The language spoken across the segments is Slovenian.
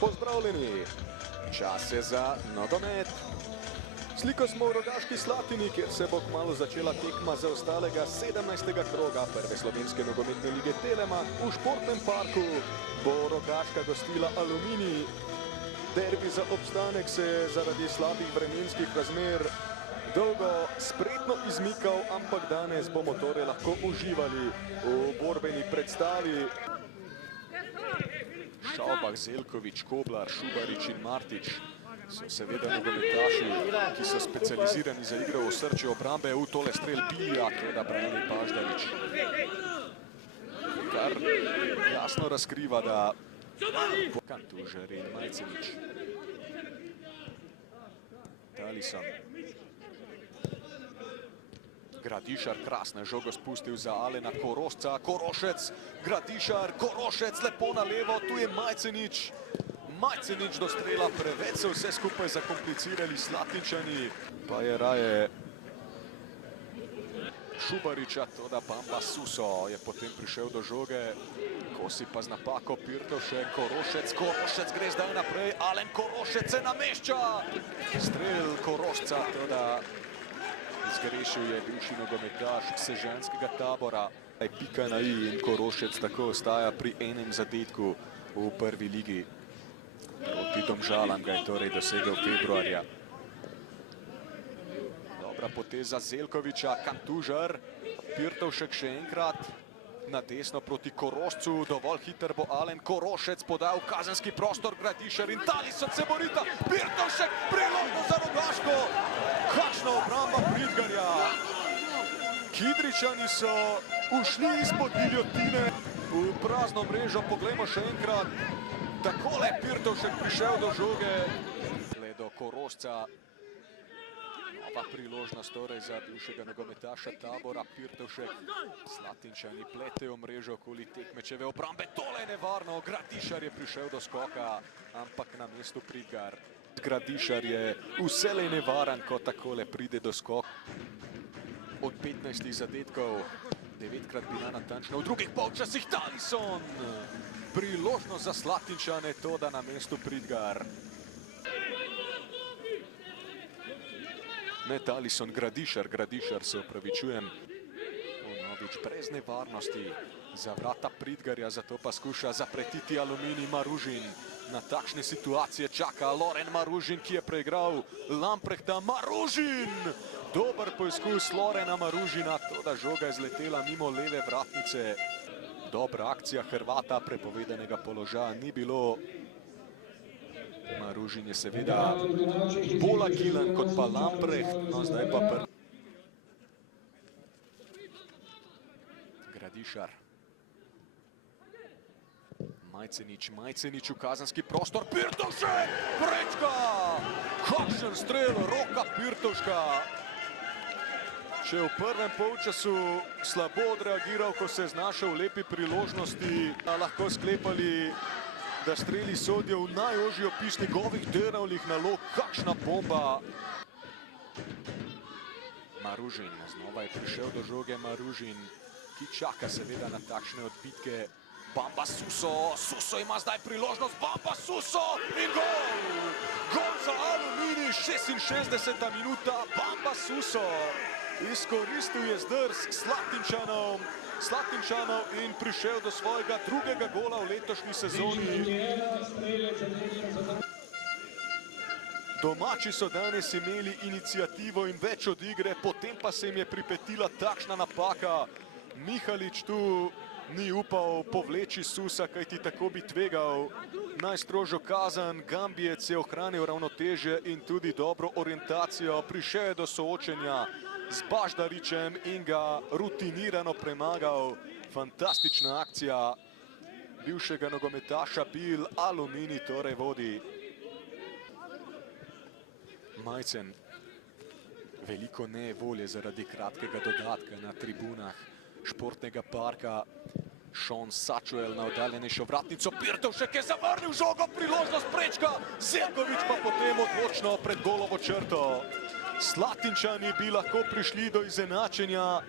Pozdravljeni, čas je za nogomet. Sliko smo v Rogaški Slatini, kjer se bo kmalu začela tekma za ostalega 17. kroga prve slovenske nogometne lige Telema. V športnem parku bo Rogaška gostila Aluminij. Derbi za obstanek se je zaradi slabih vremenskih razmer dolgo spretno izmikal, ampak danes bomo torej lahko uživali v borbeni predstavi. Šaubah, Zelkovič, Koblar, Šubarič in Martič so seveda nogometaši, ki so specializirani za igro v osrčju obrambe. V tole strel Bija, da brani Baždarič. Kar jasno razkriva, da Kantužer in Majcenič. Talison. Gradišar krasno žogo spustil za Alena Korošca. Korošec, Gradišar, Korošec lepo na levo, tu je Majcenič. Majcenič do strela, preveč se vse skupaj zakomplicirali Slatničani. Pa je raje Šubariča, toda Bamba Suso je potem prišel do žoge. Kosi pa z napako Pirtovšek, Korošec, Korošec gre zdaj naprej, Alen Korošec se namešča. Strel Korošca, toda zgrešil je bivši nogometaš sežanskega tabora. Pika na i in Korošec tako ostaja pri enem zadetku v prvi ligi. Proti Domžalam ga je torej dosegel februarja. Dobra poteza Zelkoviča, Kantužer, Pirtovšek še enkrat. Na desno proti Korošcu, dovolj hiter bo Alen Korošec podal kazenski prostor, Gradišar in Talison se borita. Pirtovšek, priložnost za Rogaško. Kakšna obramba Pridgarja. Kidričani so ušli izpod giljotine v prazno mrežo. Poglejmo še enkrat. Takole Pirtovšek prišel do žoge. Do Korošca. Nova priložnost torej za bivšega nogometaša tabora Pirtovšek. Slatinčani pletejo mrežo okoli tekmečeve obrambe. Tole je nevarno. Gradišar je prišel do skoka, ampak na mestu Pridgar. Gradišar je vselej nevaren, ko takole pride do skoka. Od 15 zadetkov 9-krat bila natančno v drugih polčasih. Talison! Priložnost za Slatinčane, toda na mestu Pridgar. Ne Talison, Gradišar, se opravičujem. Unovič brez nevarnosti za vrata Pridgarja, zato pa skuša zapretiti Aluminij Maružin. Na takšne situacije čaka Loren Maružin, ki je preigral Lamprehta. Maružin! Dober poizkus Lorena Maružina, toda žoga je zletela mimo leve vratnice. Dobra akcija Hrvata, prepovedanega položaja ni bilo. Maružin je seveda bolj agilen kot pa Lamprecht, no zdaj pa Gradišar. Majcenič v kazenski prostor, Pirtovšek! Prečka! Kakšen strel, roka Pirtovška! Če v prvem polčasu slabo odreagiral, ko se je znašel v lepi priložnosti, lahko sklepali, da streli sodijo v najožji opis njegovih delovnih nalog. Kakšna bomba! Maružin, znova je prišel do žoge Maružin, ki čaka seveda na takšne odbitke. Bamba Suso, Suso ima zdaj priložnost, Bamba Suso in gol! Gol za Aluminij, 66. minuta, Bamba Suso. Izkoristil je zdrs Slatinčanov in prišel do svojega drugega gola v letošnji sezoni. Domači so danes imeli inicijativo in več od igre, potem pa se jim je pripetila takšna napaka. Mihalič tu ni upal povleči Susa, kajti tako bi tvegal najstrožjo kazen. Gambijec je ohranil ravnotežje in tudi dobro orientacijo. Prišel je do soočenja z Baždaričem in ga rutinirano premagal. Fantastična akcija bivšega nogometaša Bil. Aluminij torej vodi. Majcen. Veliko nevolje zaradi kratkega dodatka na tribunah športnega parka. Sean Sačuel na oddaljenejšo vratnico. Pirtovšek je zavrnil žogo, priložnost prečka. Zelkovič pa potem odločno pred golovo črto. Slatinčani bi lahko prišli do izenačenja.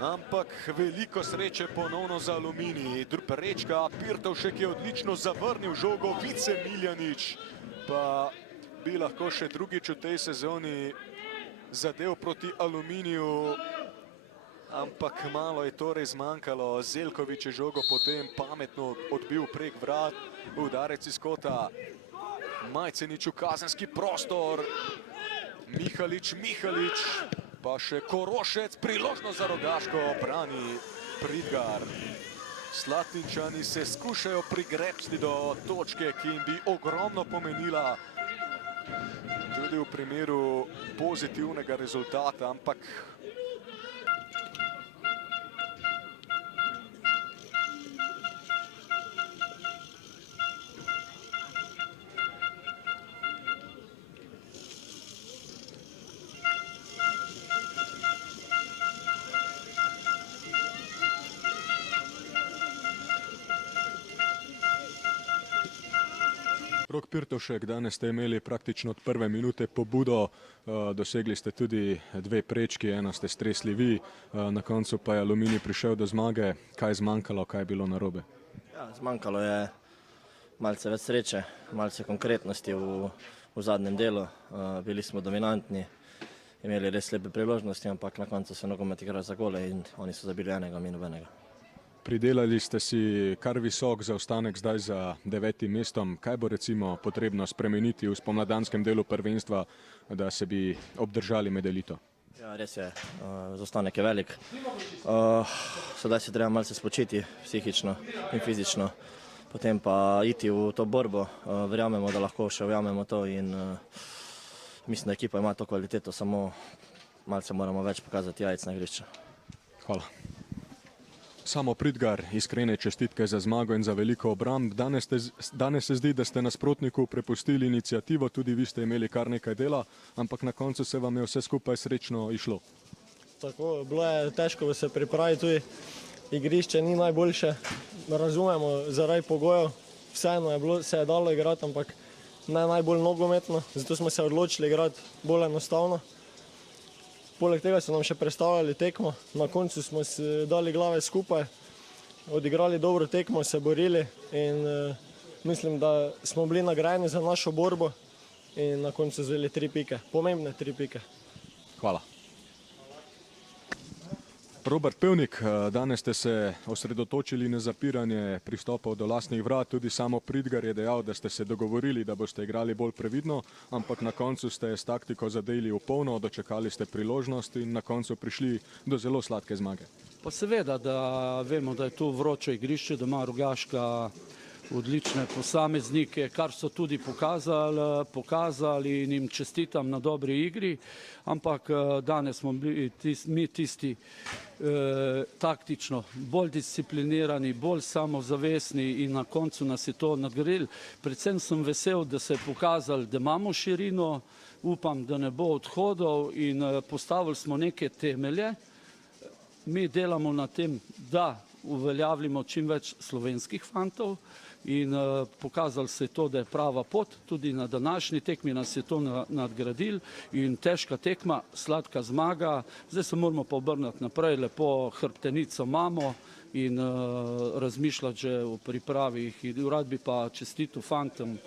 ampak veliko sreče ponovno za Aluminij. Prečka, Pirtovšek je odlično zavrnil žogo, Vice Miljanič pa bi lahko še drugič v tej sezoni zadev proti Aluminiju, ampak malo je torej zmanjkalo. Zeljković je žogo potem pametno odbil prek vrat, udarec iz kota. Majcenič v kazenski prostor, Mihalič, pa še Korošec, priložnost za Rogaško, brani Pridgar. Slatinčani se skušajo prigrepsti do točke, ki jim bi ogromno pomenila tudi v primeru pozitivnega rezultata, ampak Rok Pirtovšek, danes ste imeli praktično od prve minute pobudo, dosegli ste tudi 2 prečki, eno ste stresli vi, na koncu pa je Aluminij prišel do zmage. Kaj je zmanjkalo, kaj je bilo narobe? Ja, zmanjkalo je malce več sreče, malce konkretnosti v zadnjem delu. Bili smo dominantni, imeli res lepe priložnosti, ampak na koncu se nogomet igral za gole in oni so zabili enega, mi nobenega. Pridelali ste si kar visok zaostanek zdaj za 9. mestom. Kaj bo recimo potrebno spremeniti v spomladanskem delu prvenstva, da se bi obdržali med elito? Ja, res je, zaostanek je velik. Sedaj se treba malce spočiti psihično in fizično, potem pa iti v to borbo. Verjamemo, da lahko še ujamemo to in mislim, da ekipa ima to kvaliteto, samo malce moramo več pokazati jajc na igrišču. Hvala. Samo Pridgar, iskrene čestitke za zmago in za veliko obramb. Danes se zdi, da ste nasprotniku prepustili inicijativo, tudi vi ste imeli kar nekaj dela, ampak na koncu se vam je vse skupaj srečno išlo. Tako, bilo je težko se pripraviti, tudi igrišče ni najboljše, razumemo zaradi pogojev, vseeno se je dalo igrati, ampak ne najbolj nogometno, zato smo se odločili igrati bolj enostavno. Poleg tega so nam še predstavljali tekmo, na koncu smo si dali glave skupaj, odigrali dobro tekmo, se borili in mislim, da smo bili nagrajeni za našo borbo in na koncu vzeli 3 pike, pomembne 3 pike. Hvala. Robert Pevnik, danes ste se osredotočili na zapiranje pristopov do lastnih vrat, tudi samo Pridgar je dejal, da ste se dogovorili, da boste igrali bolj previdno, ampak na koncu ste s taktiko zadeli v polno, dočekali ste priložnost in na koncu prišli do zelo sladke zmage. Pa seveda, da vemo, da je tu vroče igrišče, da ima Rogaška odlične posameznike, kar so tudi pokazali in jim čestitam na dobri igri, ampak danes smo bili mi tisti taktično bolj disciplinirani, bolj samozavestni in na koncu nas je to nadgradilo. Predvsem sem vesel, da se je pokazali, da imamo širino, upam, da ne bo odhodov in postavili smo neke temelje. Mi delamo na tem, da uveljavljamo čim več slovenskih fantov in pokazali se je to, da je prava pot, tudi na današnji tekmi nas je to nadgradil in težka tekma, sladka zmaga, zdaj se moramo pa obrniti naprej, lepo hrbtenico imamo in razmišljati že o pripravih in rad bi pa čestitil fantom.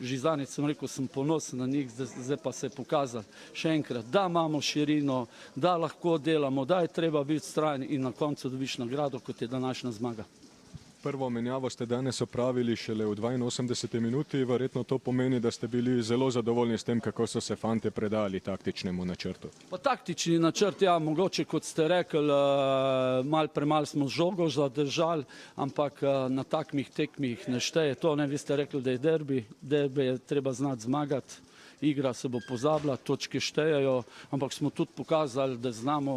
Že zadnjič sem rekel, sem ponosen na njih, zdaj pa se je pokazal še enkrat, da imamo širino, da lahko delamo, da je treba biti vztrajen in na koncu dobiš nagrado, kot je današnja zmaga. Prvo menjavo ste danes opravili šele v 82. minuti, verjetno to pomeni, da ste bili zelo zadovoljni s tem, kako so se fante predali taktičnemu načrtu. Pa taktični načrt, ja, mogoče, kot ste rekli, premalo smo žogo zadržali, ampak na takmih tekmih ne šteje to, ne, vi ste rekli, da je derbi je treba znati zmagati. Igra se bo pozabila, točke štejejo, ampak smo tudi pokazali, da znamo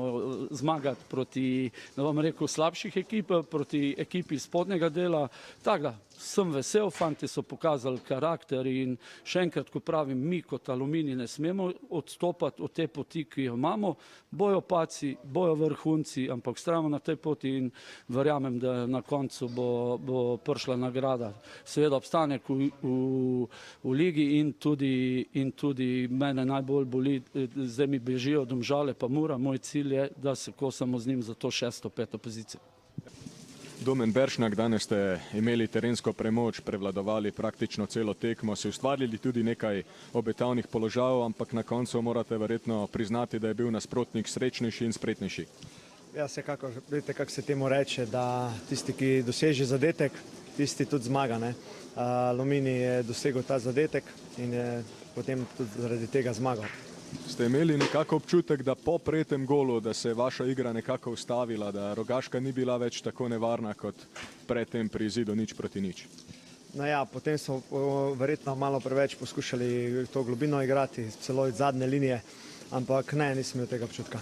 zmagati proti, ne bom rekel, slabših ekip, proti ekipi spodnjega dela. Tako da, sem vesel, fanti so pokazali karakter in še enkrat, ko pravim, mi kot Aluminij ne smemo odstopati od te poti, ki jo imamo. Bojo paci, bojo vrhunci, ampak vztrajamo na tej poti in verjamem, da na koncu bo prišla nagrada. Seveda obstanek v ligi in tudi mene najbolj boli, zdaj mi bežijo Domžale pa Mura. Moj cilj je, da se kosamo z njim za to 6., 5. pozicijo. Domen Beršnjak, danes ste imeli terensko premoč, prevladovali praktično celo tekmo, se ustvarili tudi nekaj obetavnih položajev, ampak na koncu morate verjetno priznati, da je bil nasprotnik srečnejši in spretnejši. Ja, vsekakor, vidite, kako se temu reče, da tisti, ki doseže zadetek, tisti tudi zmaga. Aluminij je dosegel ta zadetek in je potem tudi zaradi tega zmagal. Ste imeli nekako občutek, da po prejetem golu, da se je vaša igra nekako ustavila, da Rogaška ni bila več tako nevarna kot predtem pri izidu 0:0? No ja, potem so verjetno malo preveč poskušali to globino igrati, celo iz zadnje linije, ampak ne, nisem imel tega občutka.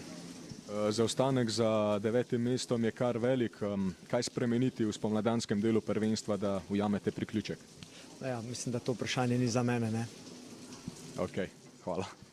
Zaostanek za 9. mestom je kar velik. Kaj spremeniti v spomladanskem delu prvenstva, da ujamete priključek? Ja, mislim, da to vprašanje ni za mene. Ok, hvala.